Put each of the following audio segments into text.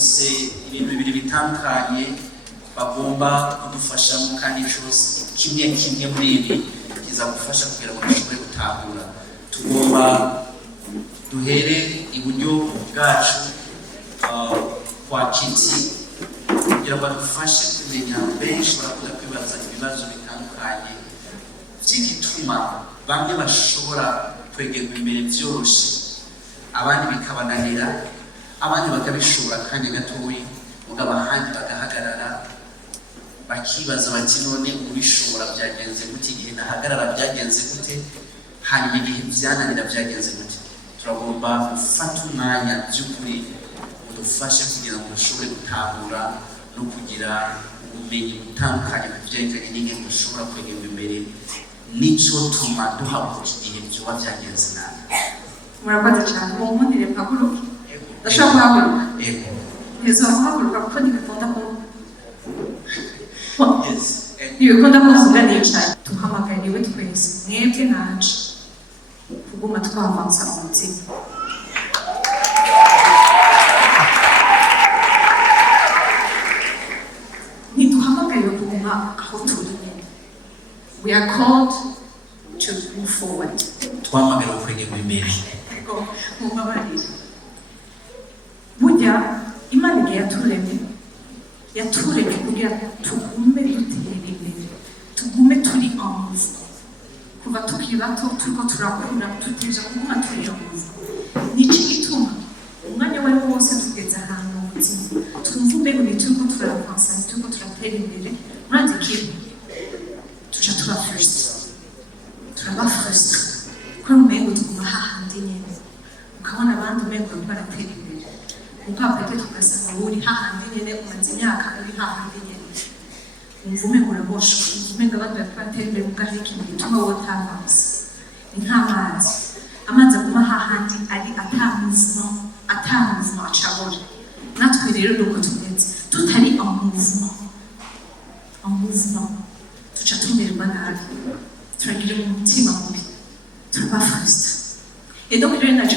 bafise ibintu bibiri bitandukanye bagomba kudufashamo, kandi cyose kimwe muri ibi kizagufasha kugira ngo dushobore gutahura. Tugomba duhere iburyo bwacu kwa Kitty kugira ngo badufashe kumenya. Benshi barakunda kwibaza ibibazo bitandukanye by'igituma bamwe bashobora kwegerwa imbere byoroshye, abandi bikabananira, abandi bakabishobora kandi gatoyi, mugabo ahandi bagahagarara bakibaza bati none ubishobora byagenze gute, igihe nahagarara byagenze gute, hanyuma igihe byananira byagenze gute. Turagomba gufata umwanya by'ukuri udufashe kugira ngo dushobore gutahura no kugira ubumenyi butandukanye ku byerekanye n'ingendo dushobora kwegerwa imbere n'icyo tuma duhaguruka igihe byoba byagenze nabi. Murakoze cyane. Uwo mundire mpaguruke. Ndashobora guhaguruka? Yego. Ntezo guhaguruka kuko ntibikunda ko ntibikunda ko mvuga nicaye. Duhamagariwe twese, mwebwe nanje, kuguma twavansa umutima. Ntiduhamagariwe kuguma aho turi. We are called to move forward. Twamagariwe kwegerwa imbere. Mubabarire. Burya Imana igihe yaturemye kugira tugume dutera imbere, tugume turi en mouvement. Kuva tukiri bato turiko turakura, tutegerezwa kuguma turi en mouvement. Niki gituma umwanya wari wose tugeze ahantu mu buzima twumva mbega turiko turavansa, turiko turatera imbere, murazi ikintu tuca turaba frustre kubera umengo tuguma hahandi nyene, ukabona abandi umengo baratera imbere, mugabo tugasanga uri hahandi nyene, umaze imyaka uri hahandi nyene, wumva umengo uraboshwe, wumva umengo abandi bariko baratera imbere, mugabo hari ikintu gituma wowe utavansa. Ni nk'amazi, amazi aguma hahandi ari ata mouvement acabora. Natwe rero nuko tumeze, tutari en mouvement tuca tumererwa nabi, turagira umutima mubi, turaba frustre. Et donc rero naje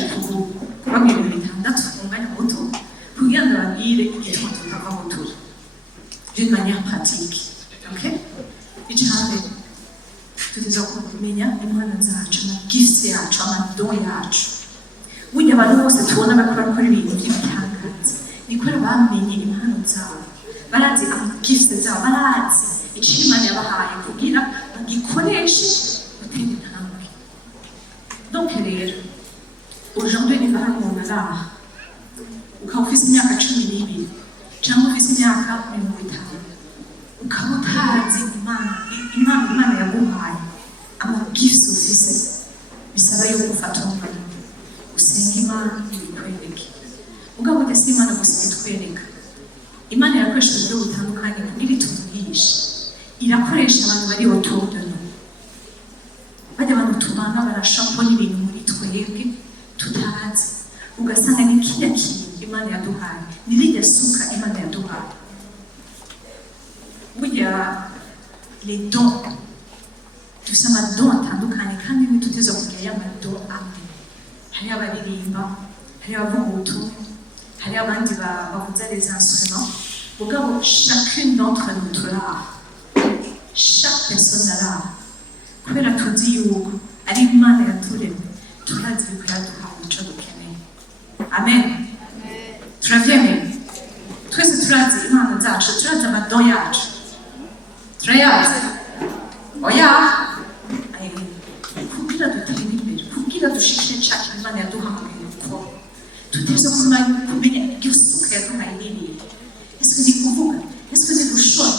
kubabwira ibintu bitandatu mu mwanya muto kugira ngo babwire igituma tutava aho turi d'une manière pratique. Okay? Icambere tuza kumenya impano zacu, amagifts yacu, amadon yacu. Burya abantu bose tubona bakora ibintu by'ibitangaza ni kubera bamenye impano zabo, barazi amagifts zabo, barazi icyo Imana yabahaye kugira bagikoreshe gutera intambwe. Donc rero aujourd'hui niba hari umuntu ari aha ukaba ufise imyaka 12 cyangwa ufise imyaka 50 ukaba utazi Imana yaguhaye amagifts ufise, bisaba yuko ufata umwanya usenga Imana ibikwereke. Mugabo udasi Imana gusa itwereka, Imana irakoresha uburyo butandukanye kugira ituvugishe. Irakoresha abantu bari autour de nous, bajya abantu tubana barashapona ibintu muri twebwe tutazi, ugasanga ni kiriya kintu Imana yaduhaye, ni rirya suka Imana yaduhaye. Burya les dons dufise amadon atandukanye, kandi ntituteze kugira y'amadon amwe. Hari abaririmba, hari abavuga ubutumwa, hari abandi bavuza les instruments. Mugabo chacune d'entre nous turara, chaque personne arara, kubera tuzi yuko ari Imana yaturemye, turazi yuko yaduhaye icyo dukeneye. Amen. Turabyemeye. Twese turazi impano zacu, turazi amadon yacu, turayazi. Oya, kugira dutere imbere, kugira dushikire cya Imana yaduhamagaye gukora, tuteze kumenya iryo suka yaduhaye nini. Est-ce que ni kuvuga? Est-ce que ni gushora?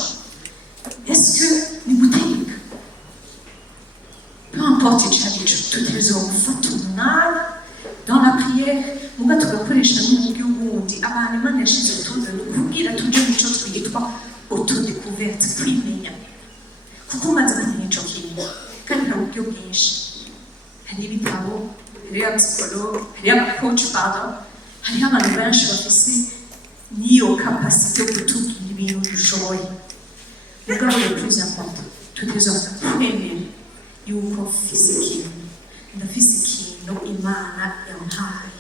Est-ce que ni guteka? Peu importe icyo ari cyo, tuteze gufata umwanya dans la prière, muga tugakoresha n'uburyo bundi abantu Imana yashize utundi kugira tujye mu cyo twitwa autodécouverte, kwimenya. Kuko umaze kumenya icyo kintu, kandi hari uburyo bwinshi. Hari ibitabo, hari abapsikologe, hari abacoach, hari abantu benshi bafise niyo capacité yo kutubwira ibintu dushoboye. Mugabo le plus important, tuteze kwemera yuko mfise ikintu, ndafise ikintu Imana yampaye,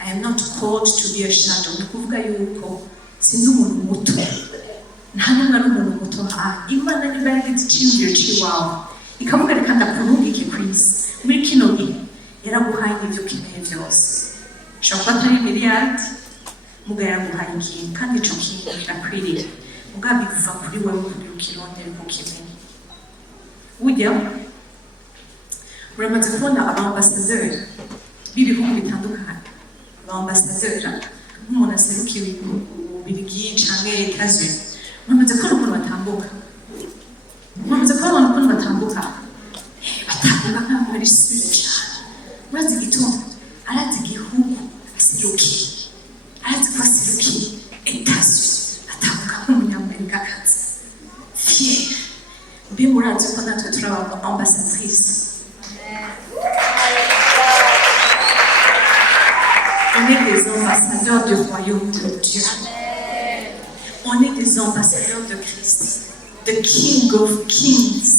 I am not called to be a shadow. Ni kuvuga yuko sindi umuntu muto. Nta n'umwe ari umuntu muto. Imana niba yaragize icyiyumviro cy'iwawe ikavuga reka ndakurungike ku isi muri kino gihe yaraguhaye ibyo ukeneye byose. Ushobora kuba atari miliyari muga yaraguhaye ikintu kandi icyo kintu kirakwiriye muga biva kuri wowe kuri ukirondera kukimenya. Burya uramaze kubona abambasaderi b'ibihugu bitandukanye. Abambasaderi nk'umuntu aserukiye Ububirigi canke Etats-Unis, uramaze kubona ukuntu batambuka. Uramaze kubona ukuntu batambuka nk'aho bari sure cyane. Urazi igituma arazi igihugu aserukiye, arazi ko aserukiye Etats-Unis, atambuka nk'umunyamerikakazi fier. Mbe murazi ko natwe turi ambassadrice. On est des ambassadeurs du royaume de Dieu. On est des ambassadeurs de Christ, the King of Kings.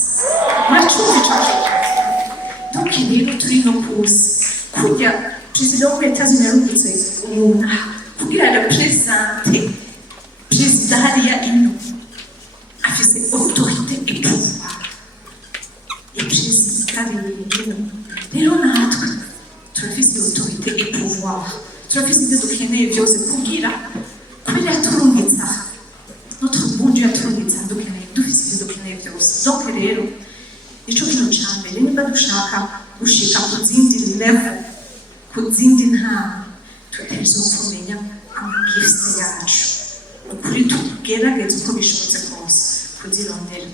Donc il est turi no kusi kujya perezida w'Etats-Unis yarungitse umuntu kugira ngo presente perezida hariya ino afise autorité et pouvoir. Et perezida kabiri ino rero natwe turafise autorité et pouvoir. Turafise ibyo dukeneye byose kugira kubera turungitsa notre bon Dieu aturungitsa dukeneye dufise ibyo dukeneye byose. Donc rero ico kintu ca mbere niba dushaka gushika ku zindi level, ku zindi ntambwe, tutegerezwa kumenya amagifts yacu ukuri tugerageza uko bishobotse kose kuzirondera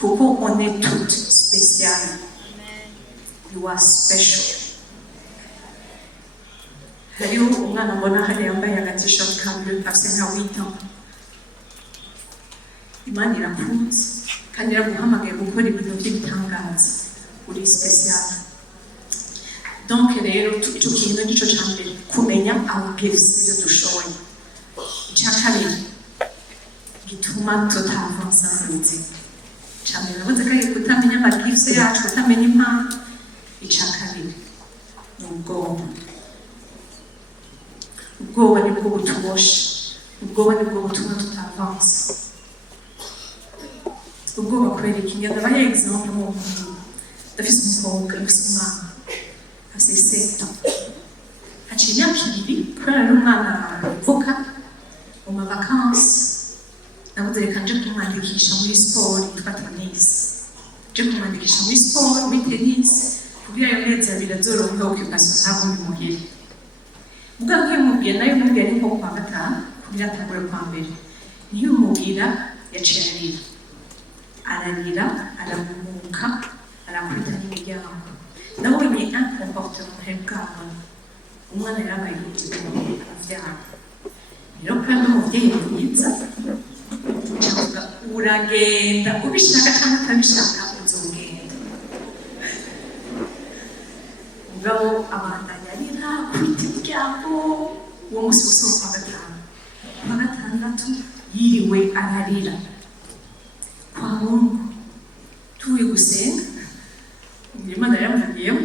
kuko on est toutes spéciales. You are special. Hariho umwana mbona hari yambaye agatishati ka bleu afise nka 8 ans. Imana irakunze kandi iraguhamagaye gukora ibintu by'ibitangaza. Uri special. Donc rero icyo kintu nicyo cya mbere kumenya amagifts ibyo dushoboye. Icya kabiri gituma tutava mu buzima. Icya mbere navuze ko kutamenya amagifts yacu, kutamenya impamvu. Icya kabiri ni ubwoba. Ubwoba nibwo butubosha, ubwoba nibwo butuma tutavansa. Ubwoba kubera iki? Ndabaha exemple nk'umuntu ndafise umukobwa w'umwana afise 7 ans. Haciye imyaka ibiri kubera ari umwana avuka mu mavakansi nabuze reka nje kumwandikisha muri sport yitwa tennis. Nje kumwandikisha muri sport muri tennis kugira ayo mezi abiri azoronka occupation ntabwo bimuhira. Muga nkimubwiye nayo mubwiye ni nko kwa gatanu kugira atangure kwa mbere. Niyo mubwira yaciye ararira, aramuka, arakubita n'imiryango. Nabonye un comportement nk'ubwabo. Umwana yarabaye aravyara. Rero kandi umubyeyi mwiza cyangwa uragenda ubishaka cyangwa utabishaka uzogenda. Mugabo abandanya arira kubita imiryango. Uwo munsi wose wa gatanu. Kwa gatandatu yiriwe ararira. Kwa Mungu tuwe gusenga Imana yamuvugiyeho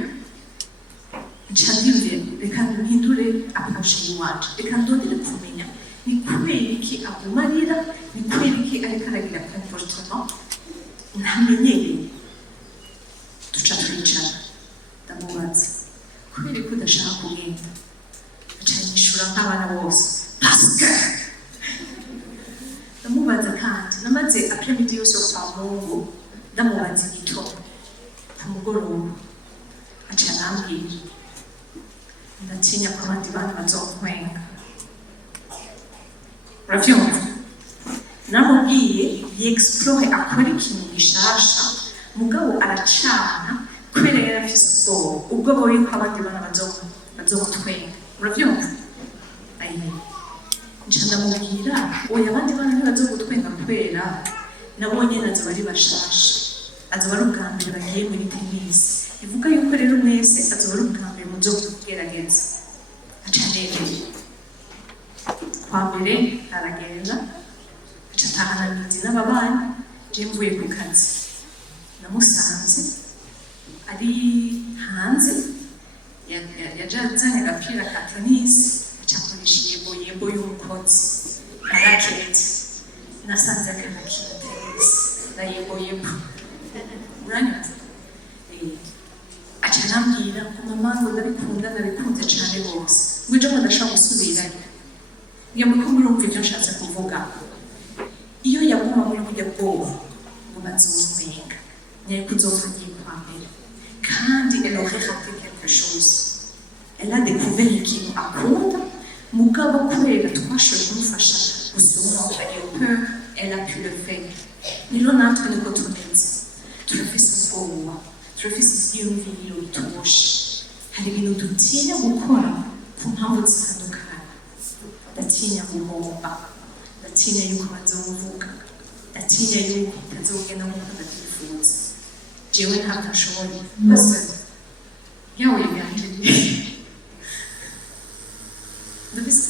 ncandimve reka mpindure approche y'iwacu, reka ndondere kumenya ni kubera iki agumarira, ni kubera iki ariko aragira comportement ntamenyereye. Duca turicara ndamubaza kubera ko udashaka kugenda. Acanyishura nk'abana bose parce ndamubaza kandi namaze après-midi yose kwa Mungu ndamubaza igitondo ku mugoroba aca arambwira ndatinya ko abandi bana bazokwenga. Uravyumva? Namubwiye yexplore akora ikintu gishasha mugabo aracana kubera yari afise ubwoba yuko abandi bana bazokwenga. Uravyumva? Nca ndamubwira oya abandi bana ntibazogutwenga kubera nabonye nazo bari bashasha. Azoba ari ubwa mbere bagiye muri tennis. Ivuga yuko rero mwese azoba ari ubwa mbere muzo kugerageza. Aca aremeye. Kwa mbere aragenda aca atahana mizi n'ababanyi. Je mvuye ku kazi namusanze ari hanze yajazanye agapira ka tenisi acakoresha yebo y'umukozi na raketi nasanze akanakina tenisi na yebo uranyuma aca arambwira ngo mama ngo ndabikunze cyane rwose ngo ejo ndashaka gusubirayo ngiye muri kumurumva ibyo nshatse kuvuga iyo yaguma muri burya bwoba ngo bazomenga nyari kuzova ngiye kwa mbere kandi elle aurait raté quelque chose elle a découvert ikintu akunda mugabo kubera twashoboye kumufasha gusoma iyo peur elle a pu le faire rero natwe niko tumeze turafise ubwoba turafise ivyiyumviro bituboshe hari ibintu dutinya gukora ku mpamvu zitandukanye ndatinya guhomba ndatinya yuko bazovuga ndatinya yuko bitazogenda nk'uko ndabyifuza jewe ntabwo nshoboye basa yawe yanje ndabise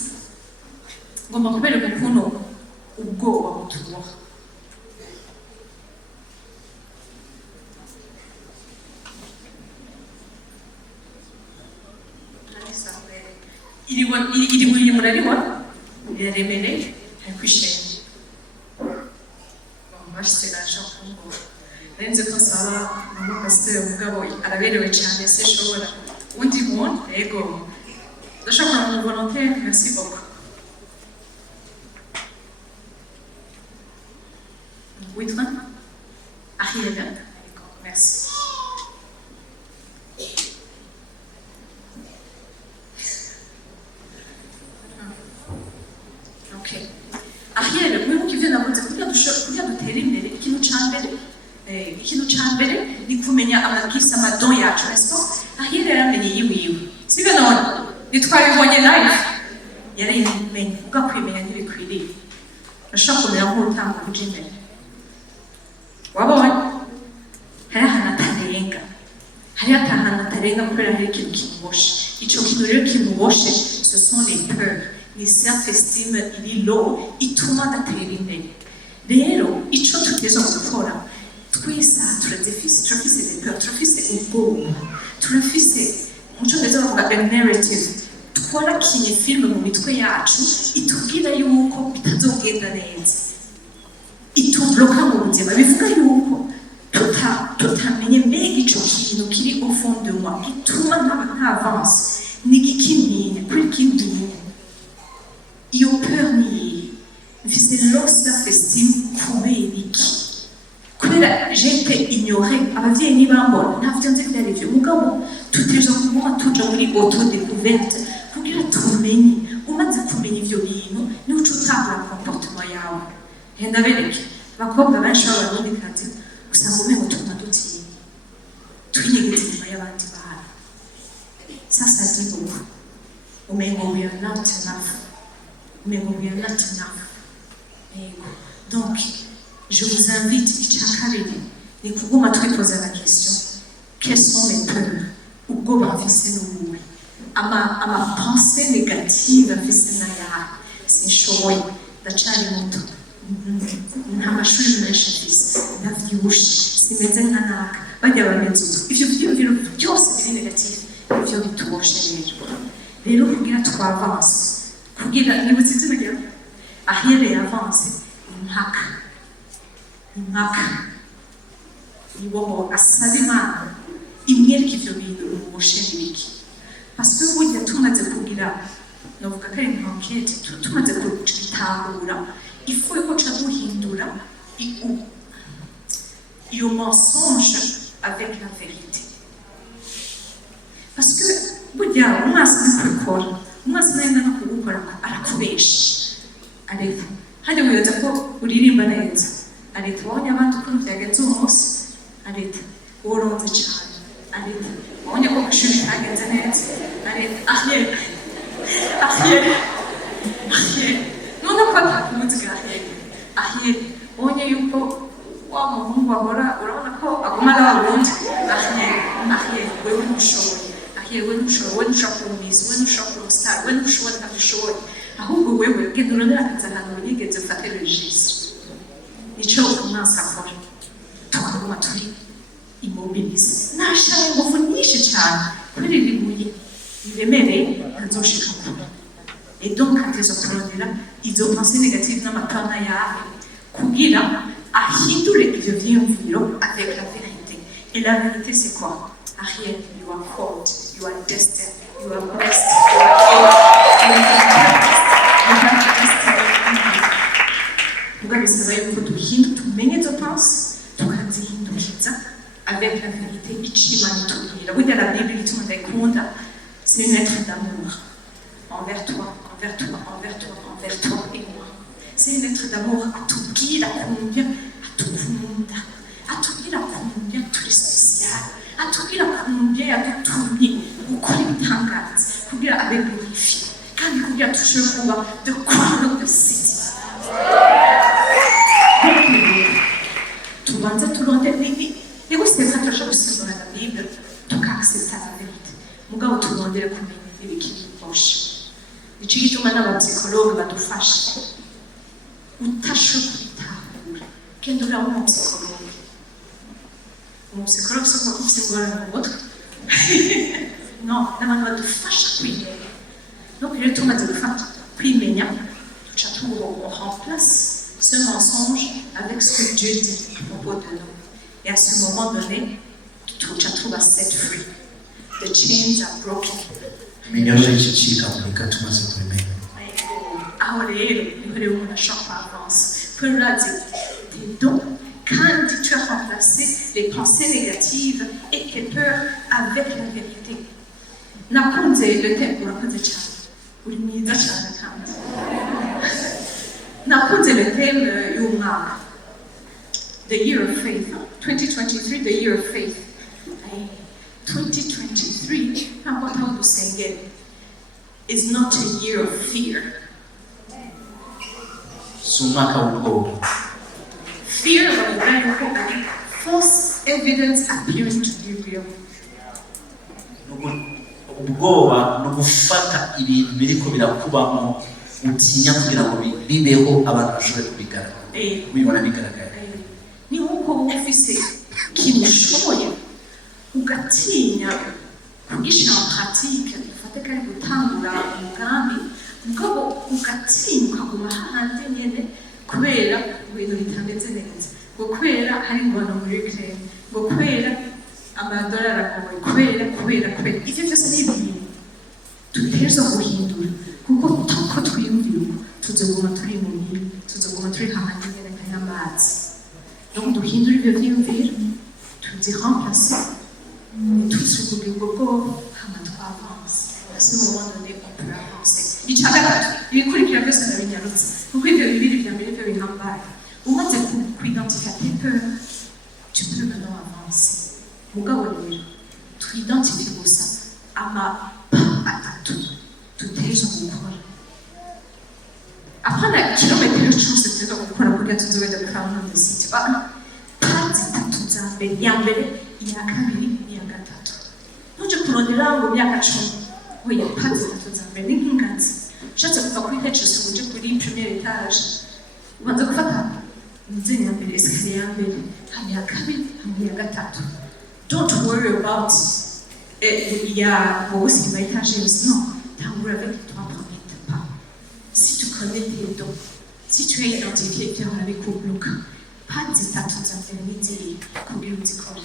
ngomba kubereka ukuntu ubwoba butuboha iri muraribona biraremereye ari kwishima bashyize kumbo renze ko nsaba mama pasiteri umugabo araberewe cyane se shobora undi muntu yego ndashobora mu volontaire merci beaucoup witwa Ariel merci Ariel, mwe mukivyo navuze kugira dutere imbere ikintu ca mbere ni kumenya amabwiriza amadon yacu n'est-ce pas Ariel yaramenye yiwiwe sibyo none nitwabibonye live yarayimenye ugakwimenya ntibikwiriye urashobora kumera nk'utanga kuja imbere wabonye hari ahantu atarenga kubera hari ikintu kimuboshe ico kintu rero kimuboshe ce sont les peurs ni self-esteem iri low ituma adatera imbere rero ico tutegerezwa gukora twese turafise des peurs turafise ubwoba turafise muco neza bavuga a narrative twarakinye filime mu mitwe yacu itubwira yuko bitazogenda neza itubloka mu buzima bivuga yuko tutamenye mbega ico kintu kiri au fond de moi gituma nta-avance ni gikintinya kuri kintinya iyo peur niyi mfise low self-esteem kubera iki kubera j'étais ignorée abavyeyi ntibambona ntavyo nzi vyari vyo mugabo tutegerezwa kuguma tuja muri auto-découverte kugira tumenye umaze kumenya ivyo bintu niho uca utangura comportement yawe ndabereke abakobwa benshi b'abarundikazi usanga umengo tuma dutinya twinyegeza inyuma y'abandi bana sasa ndibuka umengo we are not enough mais on vient maintenant. Donc, je vous invite, ni kuguma twipoza la question, quelles sont mes peurs? Ugoma mfise n'ubuwe. Ama pensée négative mfise nayo. Sinshoboye, ndacari muto. Nta mashuri menshi mfise, ndavyibushe, simeze nka naka, bajya bameze uko. Ivyo vyiyumviro byose biri negative, ivyo bituboshe rero. Rero kugira twavance, kugira nibutse izina ryawe ahereye avance impaka niwoho asaba imana imwereka ivyo bintu muboshe n'ibiki parce que burya tumaze kugira navuga ko ari enquête tumaze kubitahura ifu yuko ca duhindura iyo mensonge avec la vérité parce que burya umwasi nikubikora umwasi nayo no kugukora arakubesha ariko hadi wibaza ko uririmba neza ariko wabonye abandi ukuntu byagenze uwo munsi ariko woronze cyane ariko wabonye ko kwishuri kagenze neza ariko ahiye none ko atakumunsi ahiye wabonye yuko wa muhungu ahora urabona ko aguma ari abarundi ahiye wewe ntushoboye wewe ntushobora kumvisa wewe ntushobora kumusitara wewe ntushobora ntabishoboye ahubwo wewe genda urondera akazi ahantu wigeze ufate registre nico umwasi akora tukaguma turi immobilize nashaka ingufu nyinshi cyane kuri iri buye iremereye ntazoshika kure. Et donc ateza kurondera izo pensées négatives n'amatana yawe kugira ahindure ivyo vyiyumviro avec la vérité. Et la vérité c'est quoi? Ariel, you are called, you are destined, you are blessed, you are able, you have destiny. Mugabe bisaba yuko tumenye izo pensées tukazihindukiza avec la vérité ichimani tubwira. Burya la Bible ituma ndayikunda, c'est une lettre d'amour envers toi, envers toi, envers toi, envers toi et moi. C'est une lettre d'amour atubwira combien atukunda, atubwira combien turi spécial, atubwira combien yadutumye gukora ibitangaza kugira abe glorifié kandi kugira tushobore kuba the crown of the city. Tubanza turondera ni gusaba turashobora gusoma la Bible tukaaccepta la vérité. Mugabo turondera kumenya ibikiri boshe. Ico gituma n'abapsikologe badufasha utashobora kubitahura kenda uriya w'umupsikologe. Umupsikologe si ukuvuga ko ufise ingorane mu mutwe no, n'abantu badufasha kwimenya. Donc rero tumaze gufata kwimenya duca on remplace ce mensonge avec ce que Dieu dit à propos de nous. Et à ce moment donné tuca tuba set free. The chains are broken. Minyororo y'igicika muri tumaze kubimenya. Aho rero niho rero umuntu ashobora avancer. Kubera urazi tes dons kandi tu as remplacé les pensées négatives et tes peurs avec la vérité. Nakunze le thème, urakoze cyane. Uri mwiza cyane kandi. Nakunze le thème y'umwaka. The year of faith. 2023, the year of faith. 2023, is not a year of fear. Fear of false evidence appearing to be real. Ubwoba no gufata ibintu biriko birakubamo utinya kugira ngo bibeho abantu bashobore kubigaragara. Bibona bigaragara. Ni uko ufise ikintu ushoboye ugatinya kugishyira mu pratique ufate kari gutangura umugambi mugabo ugatinya ukaguma hanze nyene kubera ibintu bitameze neza ngo kubera hari ingwano muri Ukraine ngo kubera amadolari akomeye kubera ivyo byose ni ibintu dutegerezwa guhindura kuko tuko twiyumvira tuzoguma turi mu bihe tuzoguma turi hanze nyene nk'amazi. Donc duhindura ivyo vyiyumviro tuzi remplacer et tout ce que nous avons avance. À ce moment donné, on peut avancer. Il y a des qui avaient ça dans les routes. Pourquoi il y a des qui avaient fait une rambarde? Au moins, tu identifies tes peurs. Tu peux maintenant avancer. Mon gars, tu identifies pour ça. À tout. Tout est sur mon corps. Après, la kilomètre de chance de faire un corps, pour que tu dois être crown on the city. Pas tout ça, mais il y a kabiri il y a gatatu. Nuje kurondera ngo myaka 10. Oya pazi tutazambe n'inkingazi. Shatse kuva kuri hecese uje kuri premier étage. Ubanza gufata inzira ya mbere escalier ya mbere, hanyuma ya kabiri, hanyuma ya gatatu. Don't worry about il y a aussi ma étage non. T'as avec les 3 premiers pas. Si tu connais tes dons, si tu es identifié avec kuvuga, pazi tutazambe n'inzira kugira uzikore.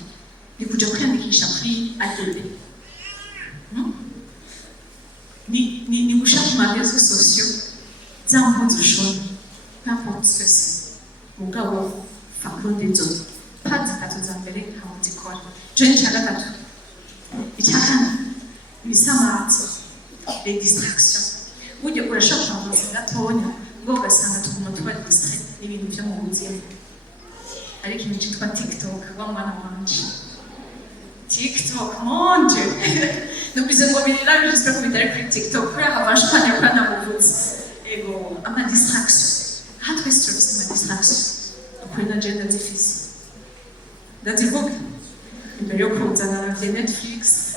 Ni kuja kwiyandikisha kuri ADB. Ni gushaka mu marezo sociaux z'ampunzi ushobora n'importe ceci. Mugabo fakundi nzozi. Pazi tutazambere hamuzikora. Je n'icya gatatu. Icya kane ibisamati, les distractions. Burya urashaka kubanza gatonya ngo ugasanga tuguma tuba distrait n'ibintu byo mu buzima. Ariko ikintu cyitwa TikTok wa mwana wanje. TikTok, mon Dieu! Donc, ils ont mis là, j'espère que vous allez avec TikTok. Puis, avant, je prends un plan à vous. Et bon, à ma distraction. How to stress ma distraction? Donc, une agenda difficile. Dans des books, il y a des Netflix.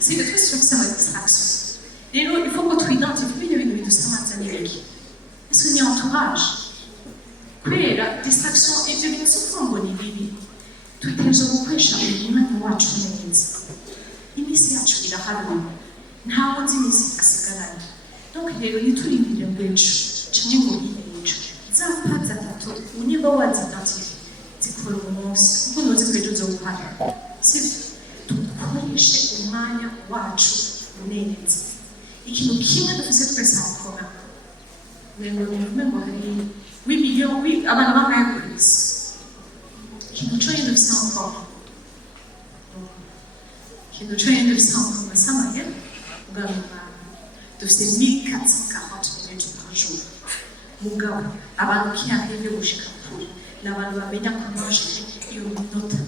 C'est le truc sur ma distraction. Et là, il faut que tu identifies une vidéo de ça maintenant. Est-ce qu'il y a un entourage? Puis, la distraction est devenue souvent bonne, bibi. Tutegerezwa gukoresha umwanya wacu neza. iminsi yacu iraharura ntaho nzi iminsi idasigaranye donc rero ntiturindire ngo ejo canke ngo hirya y'ejo zapa zatatu niba wazidatiye zikora umunsi kuko ntuzi ko ejo uzoguhara sivyo dukoreshe umwanya wacu unenetse ikintu kimwe dufise twese amakora ngo hari w'imiliyoni abantu bangahe ku isi ikintu conyene dufise amakora ikintu conyene dufise amakora samaye ugabana dufise 1440 minutes par jour mugabo abantu kiyahiye gushika kure n'abantu bamenya kumaje iyo minota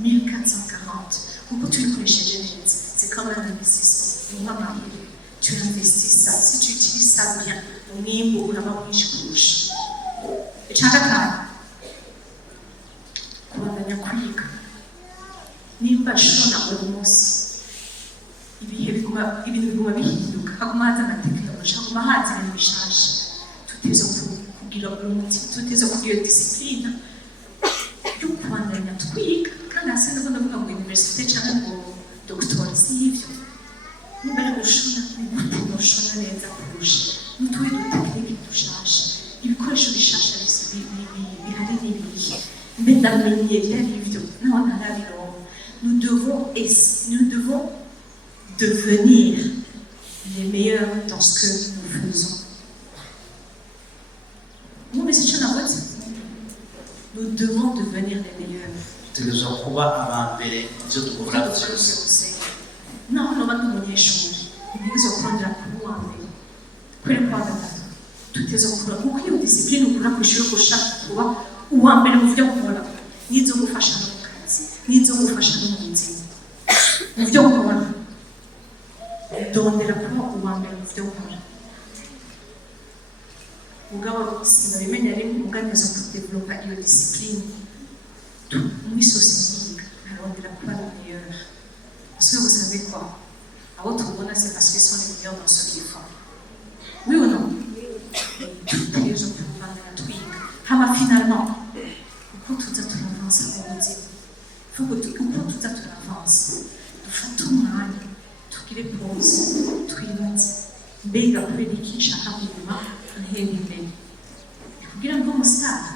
1440 kuko tuyikoresheje neza c'est comme un investissement ni nk'amahirwe tu investis ça si tu utilises ça bien umwimbu uraba mwinshi kurusha icya gatanu kubandanya kwiga nimba shona buri munsi ibintu biguma bihinduka haguma haza amatekinoloji haguma haza ibintu bishaje tuteze kugira umuti tuteze kugira disipline yo kubandanya twiga kandi hasi nabwo ndavuga ngo universite cyangwa ngo doctor si ibyo nimbere gushona gushona neza kurusha n'utuwe dutekinike dushasha ibikoresho bishasha bihari n'ibihe mbe ndamenye byari ibyo naho ntarabironka nous devons devenir les meilleurs dans ce que nous faisons. Nous devons devenir les meilleurs. Non, non, non, non, non, discipline ukura kwishuri gushaka kuba uwa mbere mu byo ukora nizo gufasha no kazi nizo gufasha no mu nzira mu byo ukora dondera kuba uwa mbere mu byo ukora mugabo sinabimenya rimwe muganiza ku developa iyo discipline muri société arondera kuba le meilleur parce que vous savez quoi à votre bonheur c'est parce qu'ils sont les meilleurs dans ce qu'ils font oui ou non tutegerezwa kubandanya twiga hama finalement uko tuza turavansa mu buzima uko tuza turavansa dufate umwanya tugire pause twibaze mbega kubera iki nshaka kuguma ntera imbere ni kugira ngo umusitari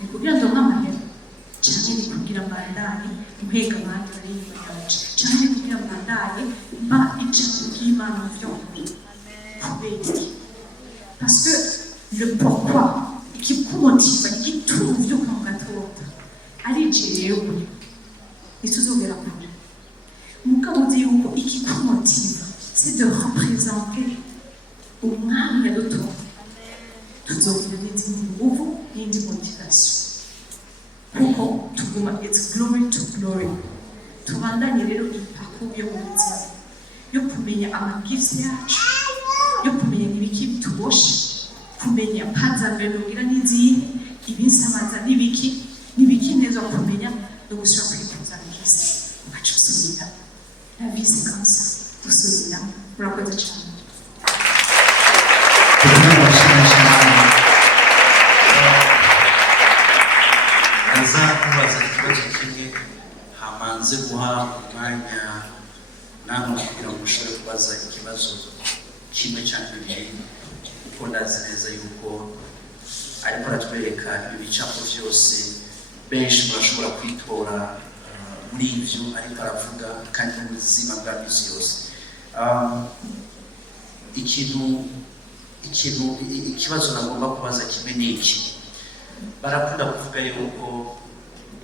ni kugira ngo nk'amahera cyane ni kugira mbandanye mpega abandi bari inyuma yacu cyane ni kugira mbandanye mba ijambo ry'Imana mu byo nkora kubera iki parce que le pourquoi qui motive qui trouve yo kangatora ari jerewe isuzogera kure mugabo ndi yuko ikikumotiva c'est de représenter umwami yaduto tuzogira n'izindi nguvu n'indi motivation kuko tuguma it's glory to glory tubandanye rero iparcours yo kubuzima yo kumenya amagifts yacu yo kumenya ibiki bituboshe kumenya panza mbere ngira n'izihe ibinsamaza n'ibiki neza kumenya no gushyira kuri panza n'ikisi ugaca usubira la vie c'est comme ça usubira urakoze cyane aza kubaza ikibazo kimwe hamanze guha umwanya namwe kugira ngo ushobore kubaza ikibazo kimwe cyangwa bibiri kuko ndazi neza yuko ariko aratwereka ibicapo byose benshi murashobora kwitora muri ibyo ariko aravuga kandi mu buzima bwa misi yose ikibazo nagomba kubaza kimwe n'iki barakunda kuvuga yuko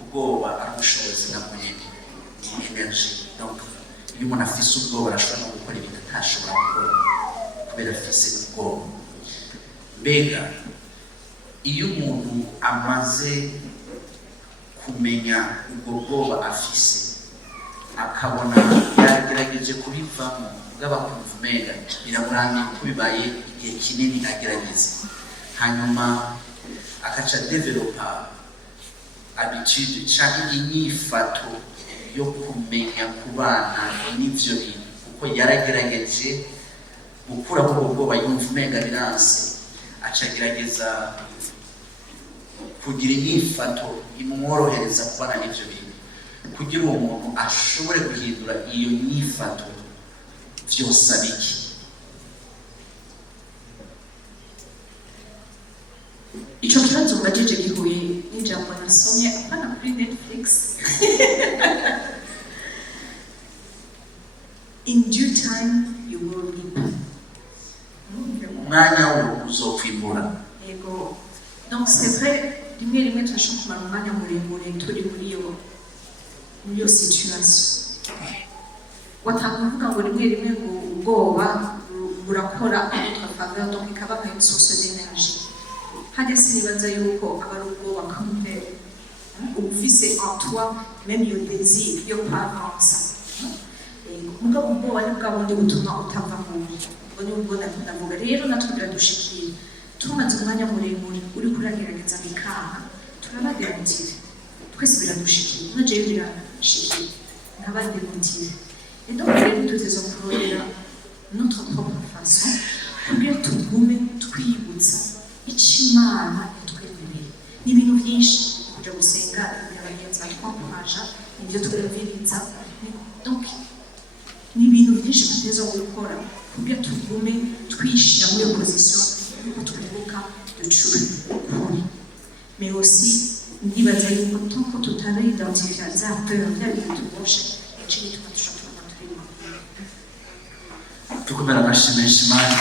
ubwoba ari ubushobozi na munini ni energy donc iyo umuntu afise ubwoba arashobora no gukora ibintu atashobora gukora kubera afise ubwoba mbega iyo umuntu amaze kumenya ubwo bwoba afise akabona yaragerageje kubivamo bw'abakumva umenga biramuramye ko bibaye igihe kinini agerageza hanyuma akaca developa habitude cyangwa inyifato yo kumenya kubana n'ivyo bintu kuko yaragerageje gukura ubwo bwoba yumva umenga biranse acagerageza kugira inyifato imworohereza kubana n'ivyo bintu kugira uwo muntu ashobore guhindura iyo nyifato vyose abiki. Ico kibazo mbajije gihuye n'ijambo nasomye apana kuri Netflix. In due time you will reap. Umwanya wo uzokwimbura. Yego. Donc c'est vrai, rimwe rimwe turashobora kumara umwanya muremure turi muri iyo situation. Watakuvuga ngo rimwe rimwe ngo ubwoba burakora notre faveur, donc ikaba nka une source d'énergie. Hadi sinibaza yuko abari ubwoba kampe ufise en toi même yo désir yo avancer. Mugabo ubwoba ni bwa bundi butuma utava mu ngo ni ubwo ndavuga rero natwe biradushikira tumaze umwanya muremure uri kuragerageza bikanga turabademutire twese biradushikira naje birashikira nk'abademutire et donc rero tuteza kurorera notre propre façon kugira tugume twibutsa ichimana yatwemereye n'ibintu byinshi kuja gusenga abagenzi batwakoraja ibyo twumviriza donc n'ibintu byinshi tuteza gukora kugira tugume twishira muri opposition yuko twibuka ducure ukuri mais aussi ndibaza yuko tant que tutari identifié za peur byari bituboshe ikindi tukatushaka turimo tukumera amashyi menshi mani.